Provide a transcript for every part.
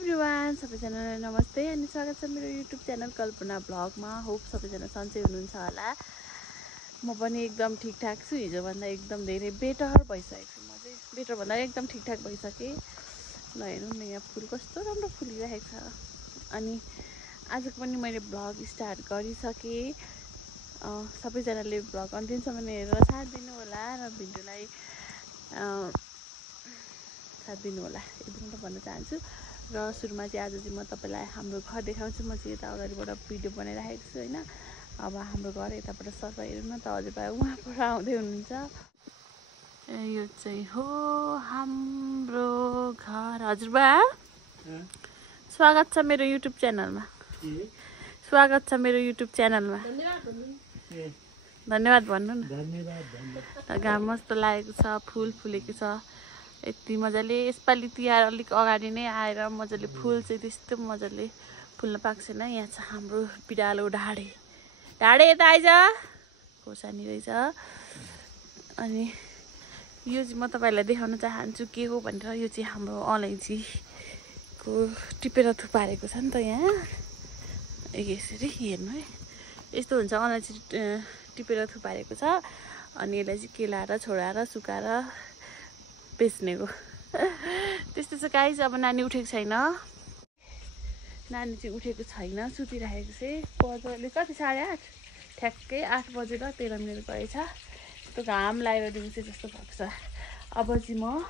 Everyone, सबैजनालाई नमस्ते अनि स्वागत छ मेरो युट्युब च्यानल कल्पना ब्लगमा। होप सबैजना सन्चै हुनुहुन्छ होला। म पनि एकदम ठिकठाक छु। हिजोभन्दा एकदम धेरै बेटर भइसकेको छु। म चाहिँ बेटर भन्दा एकदम ठिकठाक भइसकेँ। ल हेर्नु न, यहाँ फुल कस्तो राम्रो फुलिरहेको छ। अनि आजको पनि मैले ब्लग स्टार्ट गरिसकेँ। सबैजनाले ब्लग अन्तिमसम्म हेरेर साथ दिनु होला र भिडियोलाई साथ दिनु होला, यति मात्र भन्न चाहन्छु। र सुरुमा चाहिँ आज चाहिँ म तपाईँलाई हाम्रो घर देखाउँछु। म चाहिँ यता अगाडिबाट भिडियो बनाइराखेको छु होइन। अब हाम्रो घर यताबाट सर्फ हेर्नु न त, हजुरबा उहाँबाट आउँदै हुनुहुन्छ। यो चाहिँ हो हाम्रो घर। हजुरबा स्वागत छ मेरो युट्युब च्यानलमा। स्वागत छ मेरो युट्युब च्यानलमा। धन्यवाद भन्नु न। घाम मस्तो लागेको छ, फुल फुलेको छ यति मजाले। यसपालि तिहार अलिक अगाडि नै आएर मजाले फुल चाहिँ त्यस्तो मजाले फुल्न पाएको छैन। यहाँ छ हाम्रो बिरालो ढाडे। ढाडे यता आइज, खोर्सानी रहेछ। अनि यो चाहिँ म तपाईँहरूलाई देखाउन चाहन्छु के हो भनेर। यो चाहिँ हाम्रो अलैँचीको टिपेर थुपारेको छ नि त यहाँ। यसरी हेर्नु है, यस्तो हुन्छ अलैँची टिपेर थुपारेको छ। अनि यसलाई चाहिँ केलाएर छोडाएर सुकाएर बेच्नेको त्यस्तो छ गाइस। अब नानी उठेको छैन, नानी चाहिँ उठेको छैन, सुतिराखेको चाहिँ। बजारले कति 8:30 ठ्याक्कै 8 बजेर 13 मिनट गएछ। यस्तो घाम लागेर दिउँसो जस्तो भएको छ। अब चाहिँ म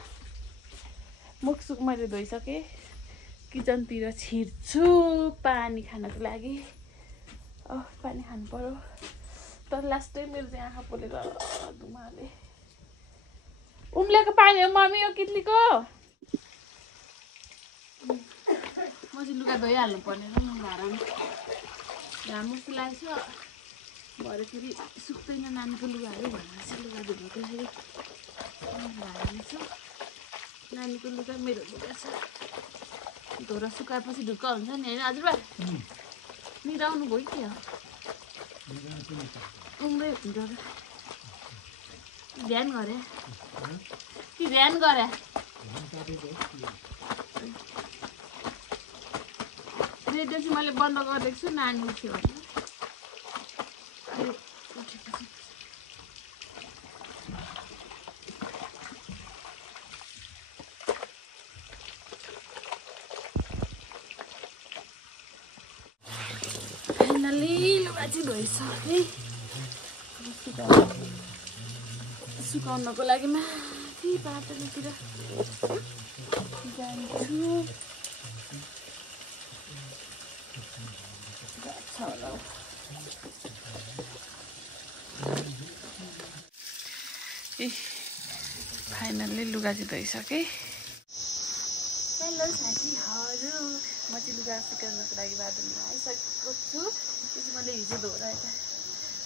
मुखसुख मैले धोइसकेँ, किचनतिर छिर्छु पानी खानको लागि। पानी खानु पर्यो तर लास्टै मेरो चाहिँ आँखा पोलेर धुमाले उम्लेको पानी हो मम्मी यो कित्लीको। म चाहिँ लुगा धोइहाल्नु पर्ने र भाँडामा घाम मस्तो लागेको छ। भरे फेरि सुक्दैन नानीको लुगाहरू भनेर चाहिँ लुगा धुनुको लागि भाँडामा छु। नानीको लुगा मेरो लुगा छ। धोएर सुकाएपछि ढुक्क हुन्छ नि होइन हजुरबा? निराउनु भयो के हो? उम्रै हुन्छ र। ध्यान गरे कि ध्यान गरे? रेडियो चाहिँ मैले बन्द गरिदिएको छु, नानी उठ्यो भने। फाइनली लुगा चाहिँ धोइसकेँ। सुकाउनको लागि माथि बाटोतिर जान्छु। फाइनल्ली लुगा चाहिँ धोइसकेँ। हेलो साथीहरू, म चाहिँ लुगा सुकाउनको लागि बाटोमा आइसकेको छु। त्यो चाहिँ मैले हिजो धोएर यता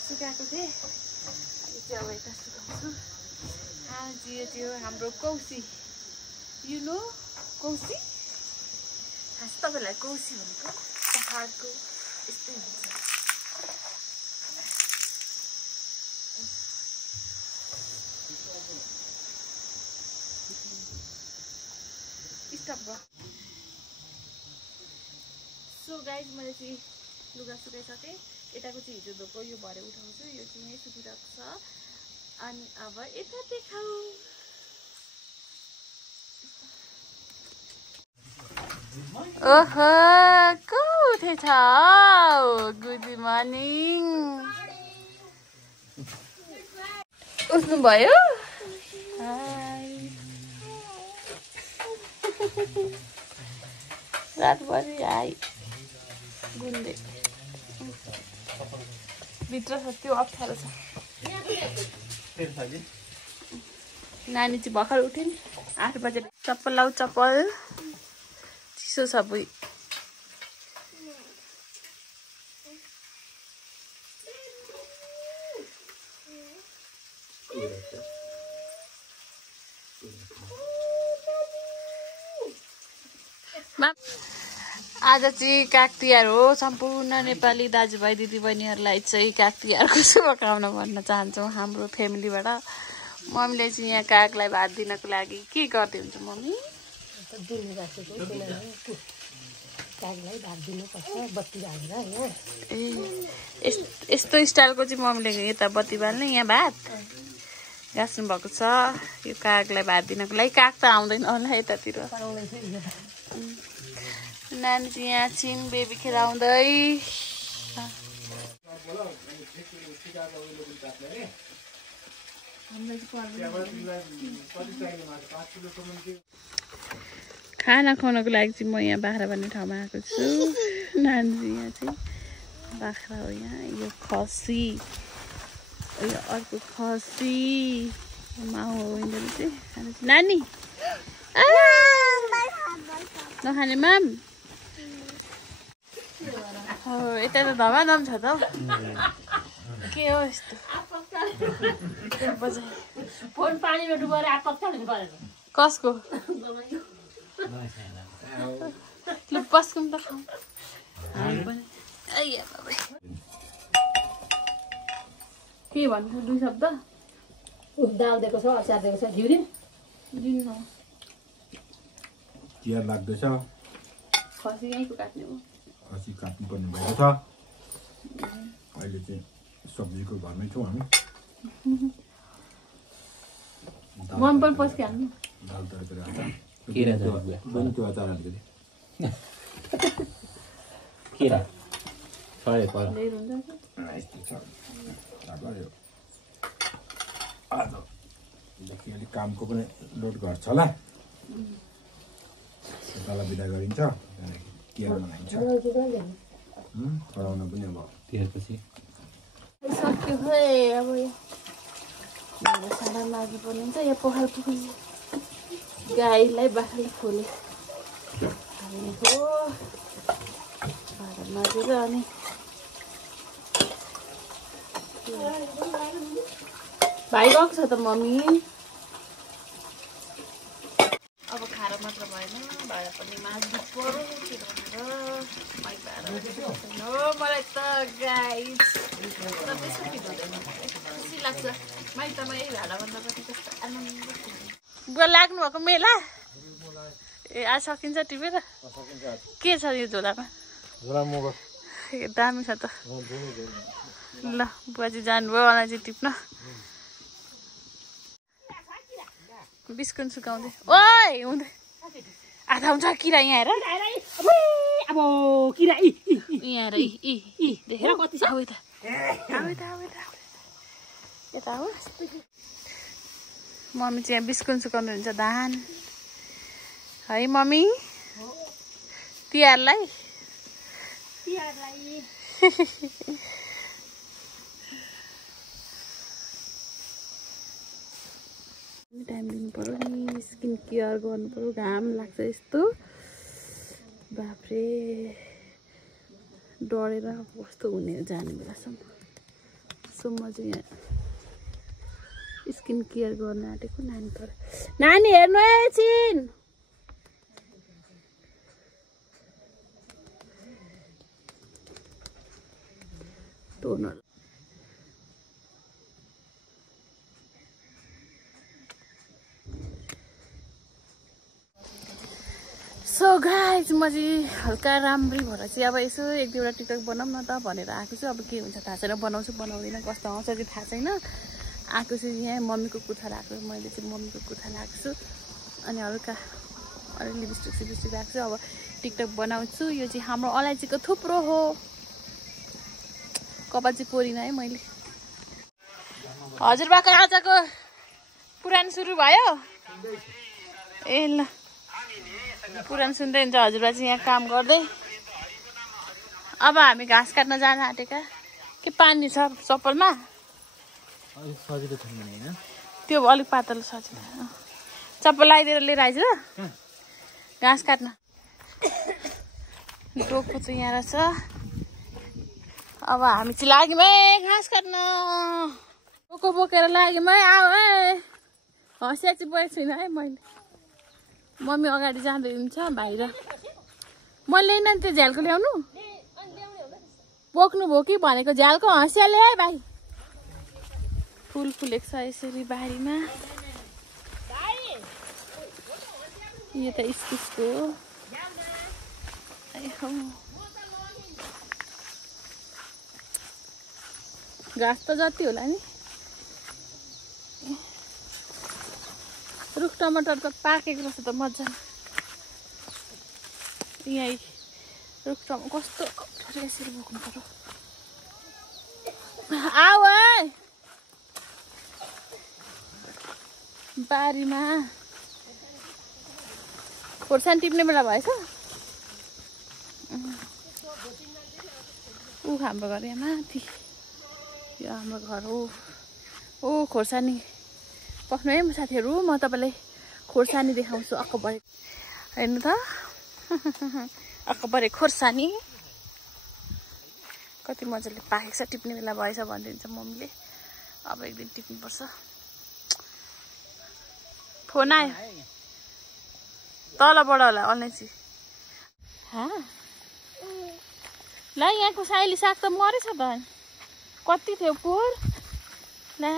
सुकाएको थिएँ। यो चाहिँ अब यता सुकाउँछु। यो चाहिँ हो हाम्रो कौसी। यु नो कौसी? खास तपाईँलाई कौसी भनेको पहाडको यस्तै हुन्छ। सो गाइज मैले चाहिँ लुगा सुकाइसकेँ। यताको चाहिँ हिजो धोको यो भरे उठाउँछु। यो चाहिँ यहीँ सुकिरहेको छ। अनि अब यता देखाऊ। ओहो को उठेछ? Good morning. उठ्नु भयो? रातभरि आइ गुन्डे भित्र छ, त्यो अप्ठ्यारो छ। नानी चाहिँ भर्खर उठ्यो नि 8 बजे। चप्पल लाउ, चप्पल चिसो छ बुई। आज चाहिँ काग तिहार हो। सम्पूर्ण नेपाली दाजुभाइ दिदीबहिनीहरूलाई चाहिँ काग तिहारको शुभकामना भन्न चाहन्छौँ हाम्रो फ्यामिलीबाट। मम्मीले चाहिँ यहाँ कागलाई भात दिनको लागि के गर्दै हुन्छ मम्मी? दिनु राखेको किनभने कागलाई भात दिनुपर्छ बत्ती बालेर यहाँ ए यस्तो स्टाइलको चाहिँ मम्मीले यता बत्ती बाल्ने यहाँ भात गाँच्नु भएको छ यो कागलाई भात दिनको लागि काग त आउँदैन होला यतातिर नानी चाहिँ यहाँ छिन् बेबी खेलाउँदै खाना खुवाउनको लागि चाहिँ म यहाँ बाख्रा भन्ने ठाउँमा आएको छु नानी चाहिँ यहाँ चाहिँ बाख्रा हो यहाँ यो खसी यो अर्को खसी माउ हो यिनीहरू चाहिँ नानी नखाने माम यता त धमाधम छ त के हो यस्तो फोन पानीमा डुबाएर आपत्ता हुनु परेन कसको लु पस्कौँ त खाउँ के भन्नु दुई शब्द दाल दिएको छ अचार दिएको छ घिउ दिनु तिहार लाग्दैछ खसी यहीँको काट्ने हो खसी काट्नुपर्ने भएको छ अहिले चाहिँ सब्जीको घरमै छौँ हामी मन पनि पस्किहाल्नु दाल तरकारी अचार केरा त्यो अचार अलिकति केरा छ पर धेरै हुन्छ यस्तो छ अब यो आजदेखि अलिक कामको पनि लोड घट्छ होला तल बिदा गरिन्छ त्यहाँदेखि तिहार मनाइन्छ चढाउन पनि अब तिहारपछि सक्यो खै अब यो सारा माघी पर्ने हुन्छ यहाँ पखाल पुखल गाईलाई बाख्राले खोले हालेको भाडा मागेर अनि भाइ गएको छ त मम्मी अब खाएर मात्र भएन भाडा पनि माझ्नु पर्यो के भनेर मलाई त गाई खुसी लाग्छ माइतमा यही भाडा भन्दा पनि कस्तो आनन्द बुवा लाग्नु भएको मेला ए आज सकिन्छ टिपेर के छ यो झोलामा ए दामी छ त ल बुवाजी जानुभयो अनाजी टिप्न बिस्कुट सुकाउँदै ओइ हुँदै आधा हुन्छ किरा यहाँ हेर अब किरा यहाँ हेर देखेर कति छ यता हो मम्मी चाहिँ यहाँ बिस्कुट सुकाउनु हुन्छ धान है मम्मी तिहारलाई टाइम दिनु पर्यो नि स्किन केयर गर्नु पर्यो घाम लाग्छ यस्तो बाफ्रे डढेर कस्तो हुने जाने बेलासम्म सो म चाहिँ यहाँ स्किन केयर गर्न आँटेको नानी पर्यो नानी हेर्नु है छिन टोनर सो गाइज म चाहिँ हल्का राम्रै भएर चाहिँ अब यसो एक दुईवटा टिकटक बनाऊँ न त भनेर आएको छु अब के हुन्छ थाहा छैन बनाउँछु बनाउँदिनँ कस्तो आउँछ कि थाहा छैन आएको छु यहाँ मम्मीको कुर्ता लगाएको मैले चाहिँ मम्मीको कुर्ता लगाएको छु अनि हल्का अलिक लिपस्टिक सिपस्टिक राख्छु छु अब टिकटक बनाउँछु यो चाहिँ हाम्रो अलैँचीको थुप्रो हो कपाल चाहिँ कोरिनँ है मैले हजुरबाको आजको पुराण सुरु भयो ए ल पुराण सुन्दै हुन्छ हजुरबा चाहिँ यहाँ काम गर्दै अब हामी घाँस काट्न जान आँटेका के पानी छ चप्पलमा सजिलो छैन हैन त्यो अलिक पातलो सजिलो चप्पल लगाइदिएर लिएर आइज ल घाँस काट्न डोको चाहिँ यहाँ रहेछ अब हामी चाहिँ लाग्यौँ है घाँस काट्न डोको बोकेर लाग्यौँ है आऊ है हँसिया चाहिँ बोकेको छुइनँ है मैले मम्मी अगाडि जाँदै हुन्छ बाहिर मैले ल्याइन त्यो झ्यालको ल्याउनु बोक्नु भयो कि भनेको झ्यालको हँसिया ल्याए भाइ फुल फुलेको छ यसरी बारीमा यो त इस्कुसको घाँस त जति होला नि। रुख टमाटर त पाकेको रहेछ त मजाले। यहीँ रुख टमाटर कस्तो यसरी बोक्नु पर्यो। आऊ है बारीमा खोर्सानी टिप्ने बेला भएछ। ऊ हाम्रो घर यहाँ माथि, यो हाम्रो घर हो। ओ खोर्सानी पक्नु है साथीहरू, म तपाईँलाई खोर्सानी देखाउँछु। अक्कबरे हेर्नु त अक्कबरे खोर्सानी कति मजाले पाकेको छ। टिप्ने बेला भएछ भनिदिन्छ मम्मीले। अब एक दिन टिप्नुपर्छ। फोन आयो तलबाट होला अलैँची। ल यहाँको साइली साग त मरेछ त। कति थियो पोहोर। ला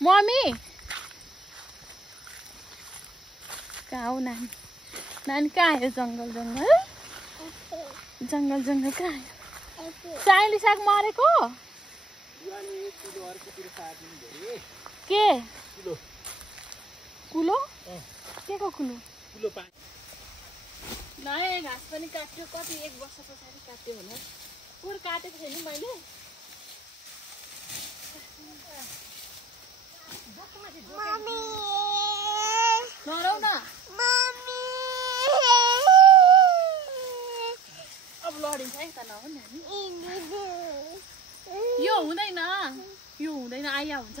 मम्मी कहाँ हो नानी? नानी कहाँ आयो? जङ्गल जङ्गल जङ्गल जङ्गल कहाँ आयो? साइली साग मरेको के? कुलो के को कुलो? ल घाँस पनि काट्यो। कति एक वर्ष पछाडि काट्यो होला। पोहोर काटेको थिएँ नि मैले। नराउ न अब लडिन्छ है त। नहो नानी यो हुँदैन, यो हुँदैन। आइया हुन्छ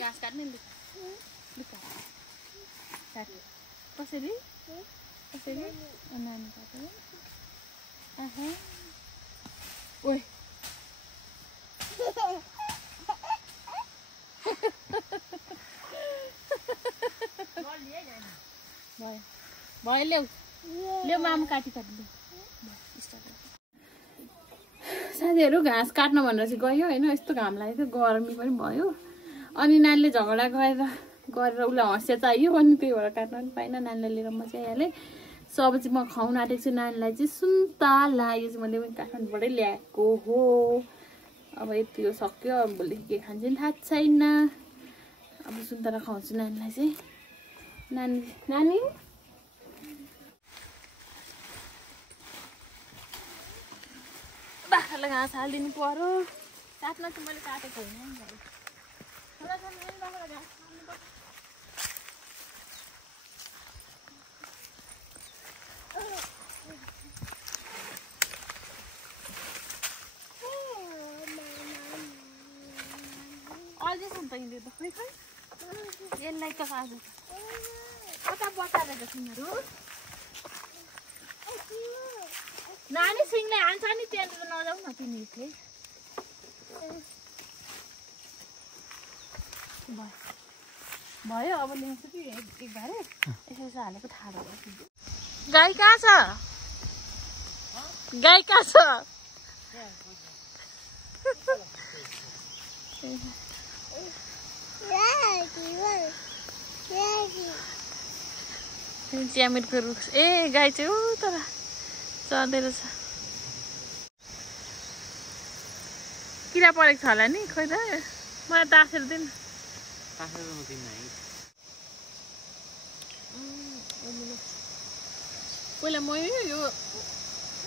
घाँस काट्ने। कसरी कसरी नानी काट्यो। ओइ भयो ल्याउ ल्याउ मामा काटी साथीहरू। घाँस काट्न भनेर चाहिँ गयो होइन। यस्तो घाम लागेको थियो, गर्मी पनि भयो। अनि नानीले झगडा गरेर उसलाई हँसिया चाहियो। अनि त्यही भएर काट्न पनि पाइनँ। नानीलाई लिएर म चाहिँ आइहालेँ। सब्जी म खुवाउन आँटेको छु नानीलाई चाहिँ सुन्तला। यो चाहिँ मैले पनि काठमाडौँबाटै ल्याएको हो। अब यति हो सक्यो। अब भोलि के खान्छ नि थाहा छैन। अब सुन्तला खुवाउँछु नानीलाई चाहिँ। नानी नानी बाख्रालाई घाँस हालिदिनु पर्यो। काट्न चाहिँ मैले काटेको होइन। अझै छ नि त यिनीहरू त। खोइ खोइ यसलाई त आज कता बचाएर त तिमीहरू। नानी सिङले हान्छ नि त्यहाँनिर नजाऊ न तिमीहरू चाहिँ। भयो अब ल्याउँछु कि एक बारे यसो हालेको ठाडो भयो। गाई कहाँ छ? गाई कहाँ छ? चियामिरको रुख। ए गाई चाहिँ ऊ तर चढ्दै रहेछ। किरा परेको छ होला नि। खोइ त मलाई तासेर दिनु। पहिला म यो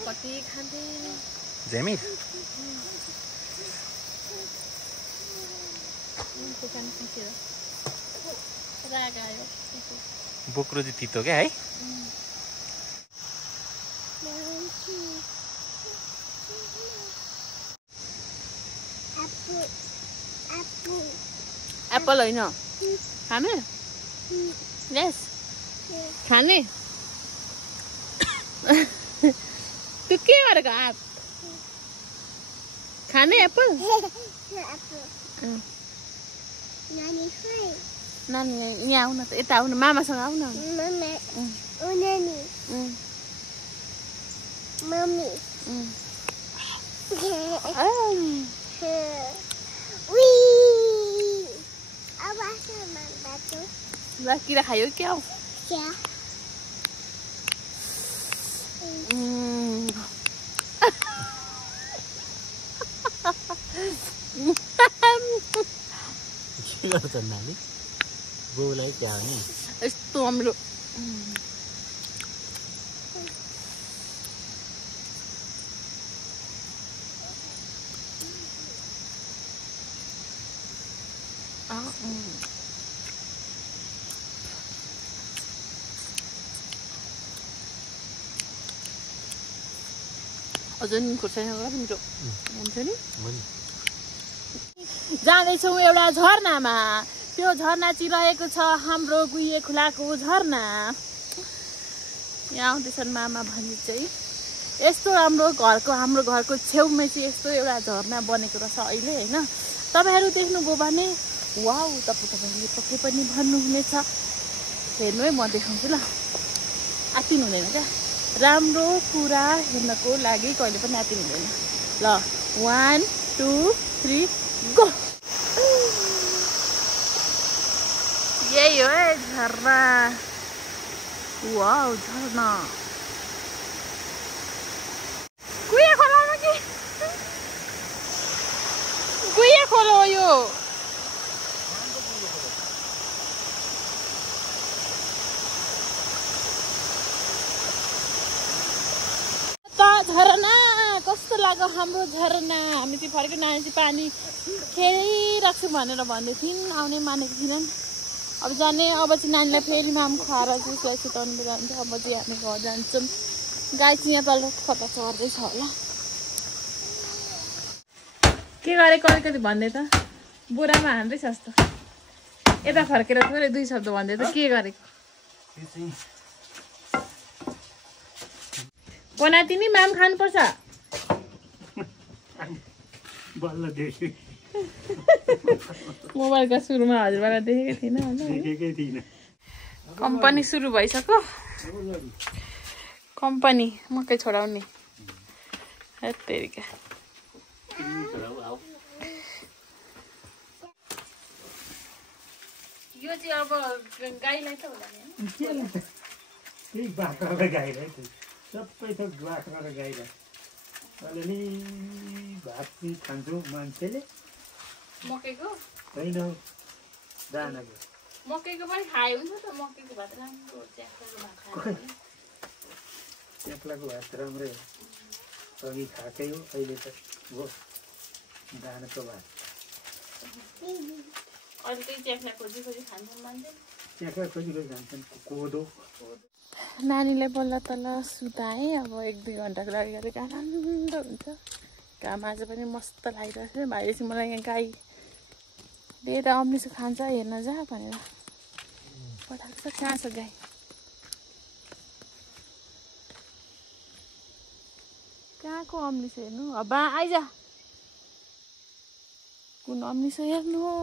कति खान्थेँ। जेमिस बोक्रो चाहिँ तितो क्या है। एप्पल होइन खाने। यस खाने। त्यो के गरेको आप खाने एप्पल? नानी यहाँ आउन त। यता आउन मामासँग आउन। ल किरा खायो क्या हो के गर्छन् नानी बाउलाई क्या हो नि यस्तो अमिलो अझै खुर्सानी मिठो हुन्छ नि जाँदैछौँ एउटा झरनामा त्यो झरना चाहिँ रहेको छ हाम्रो गुइए खोलाको झरना यहाँ आउँदैछन् मामा भने चाहिँ यस्तो हाम्रो घरको छेउमै चाहिँ यस्तो एउटा झरना बनेको रहेछ अहिले होइन तपाईँहरू देख्नुभयो भने वाउ तपाईँहरूले पक्कै पनि भन्नुहुनेछ हेर्नु है म देखाउँछु ल आत्तिनु हुँदैन क्या राम्रो कुरा हेर्नको लागि कहिले पनि आत्तिनु हुँदैन ल 1 2 3 गो यही हो है झरना वाउ झरना गुइया खोला हो कि गुइया खोला हो यो झरना कस्तो लाग्यो हाम्रो झरना हामी चाहिँ फर्केर नानी चाहिँ पानी खेलिराख्छु भनेर भन्दै थिइन् आउने मानेको थिएनन् अब जाने अब चाहिँ नानीलाई फेरि माम खुवाएर चाहिँ उसलाई सुताउनु जान्छ अब चाहिँ हामी घर जान्छौँ गाई चाहिँ यहाँ तल कता चढ्दैछ होला के गरेको अलिकति भन्दै त बोरामा हान्दैछ जस्तो यता फर्केर थोरै 2 शब्द भन्दै त के गरेको बनाति नि माम खानुपर्छ मोबाइलको सुरुमा हजुरबाट देखेकै थिइनँ कम्पनी सुरु भइसक्यो कम्पनी मकै छोडाउने हेत्तेरिका यो चाहिँ अब गाईलाई त होला नि बाख्रालाई गाईलाई सबै थोक बाख्रा र गाईलाई अलिअलि भात पनि खान्छौँ मान्छेले मकैको होइन दानाको मकैको पनि खाए हुन्छ त मकैको भात राम्रो च्याख्लाको भात राम्रै हो अघि खाएकै हो अहिले त हो दानाको भात अहिले त्यही च्याख्ला खोजी खान्छन् मान्छे च्याख्ला खोजी खान्छन् कोदो नानीलाई बल्ल तल सुताएँ अब 1-2 घन्टाको लागि गरेर आनन्द हुन्छ घाम आज पनि मस्त लागिरहेको छ भाइले चाहिँ मलाई यहाँ गाई लिएर अम्लिसो खान्छ हेर्न जा भनेर पठाएको छ कहाँ छ गाई कहाँको अम्लिसो हेर्नु बा आइज कुन अम्लिसो हेर्नु हो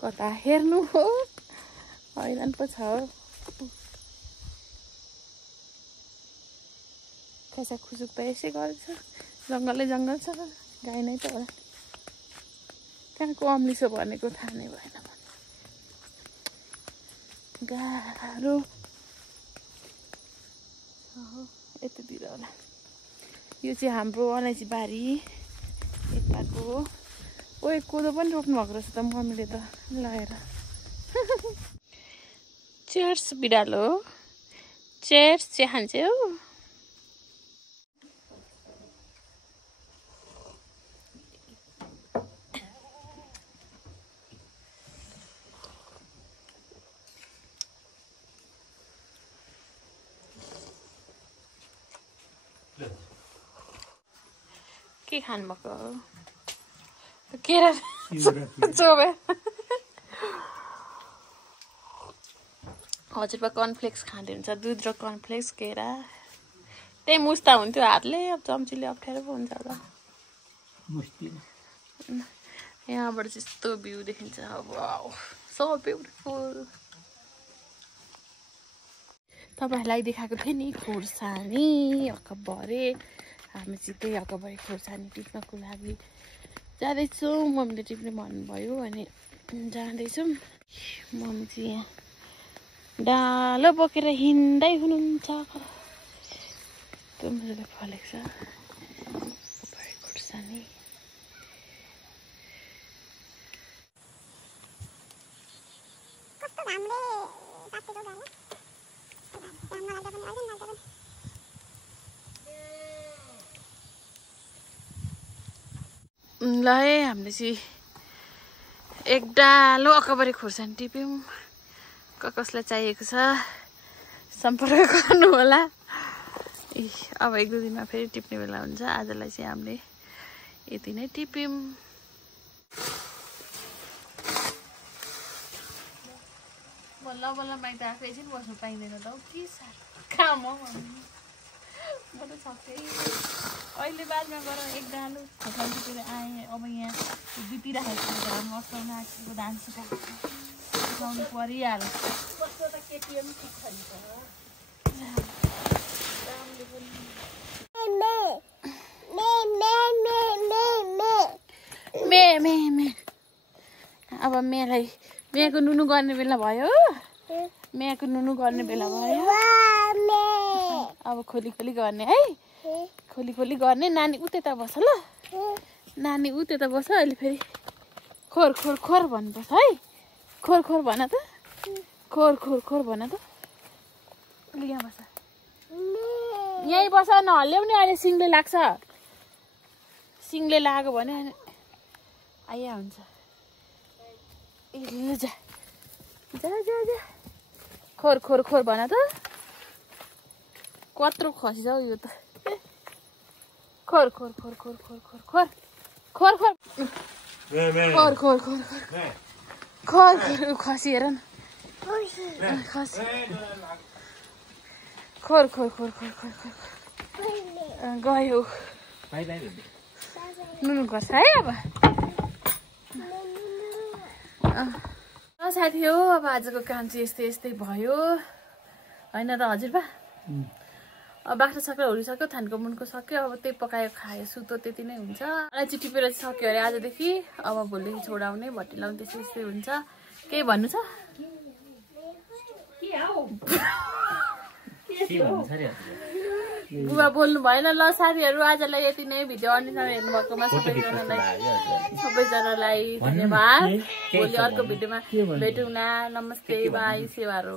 कता हेर्नु हो हैरान पो छ खैसा खुजुक त यसै गर्छ जङ्गल छ गाई नै त होला कहाँको अम्लिसो भनेको थाहा नै भएन गाह्रो यतातिर होला यो चाहिँ हाम्रो अलैँची बारी यताको ओए कोदो पनि रोप्नु भएको रहेछ त मम्मीले त लगाएर चेयर्स बिरालो चेयर्स चाहिँ खान्छौ के खानुभएको केरा चोबे हजुरबा कर्नफ्लेक्स खाँदै हुन्छ दुध र कर्नफ्लेक्स केरा त्यही मुस्ता हुन्थ्यो हातले अब चम्चीले अप्ठ्यारो पो हुन्छ होला यहाँबाट चाहिँ यस्तो भ्यू देखिन्छ वाउ सो ब्युटिफुल तपाईँहरूलाई देखाएको थिएँ नि खोर्सानी अकबरे हामी चाहिँ त्यही अकबरे खोर्सानी टिप्नको लागि जाँदैछौँ मम्मीले टिप्ने भन्नुभयो अनि जाँदैछौँ मम्मी चाहिँ यहाँ डालो बोकेर हिँड्दै हुनुहुन्छ त्यो मजाले फलेको छ खोर्सानी ल है हामीले चाहिँ एक डालो अकबरी खोर्सानी टिप्यौँ कसलाई चाहिएको छ सम्पर्क गर्नु होला अब 1-2 दिनमा फेरि टिप्ने बेला हुन्छ आजलाई चाहिँ हामीले यति नै टिप्यौँ बल्ल माइत आफै एकछिन बस्नु पाइँदैन त के साह्रो काम हो म त छक्कै अहिले बादमा गएर एक डालो खोर्सानी टिपेर आएँ अब यहाँ बितिराखेको घरमा अस्ताउन आएको धान सुकाउनु परिहाल्यो अब मेको नुनु गर्ने बेला भयो मेको नुनु गर्ने बेला भयो अब खोली गर्ने है खोली गर्ने नानी उतै बस ल नानी उतै बस अहिले फेरि खोर भन्नुपर्छ है खोर भन त खोर भन त यहाँ बस यहीँ बस नहल्ल्याउने अहिले सिङले लाग्छ सिङले लाग्यो भने आइया हुन्छ ए जा खोर भन त कत्रो खस्छ हौ यो त खोर खसी हेर न खसी खोर गयो नुनु गर्छ है अब साथी हो अब आजको काम चाहिँ यस्तै भयो होइन त हजुरबा अब बाख्रा साख्रा हुरिसक्यो थानको मुनको सक्यो अब त्यही पकायो खायो सुतो त्यति नै हुन्छ अलैँची टिपेर सक्यो अरे आजदेखि अब भोलिदेखि छोडाउने भट्टी लाउने त्यस्तै हुन्छ केही भन्नु छ बुबा बोल्नु भएन ल साथीहरू आजलाई यति नै भिडियो अन्तिमसम्म हेर्नुभएकोमा सबैजनालाई धन्यवाद भोलि अर्को भिडियोमा भेटौँ न नमस्ते बाई सेवारो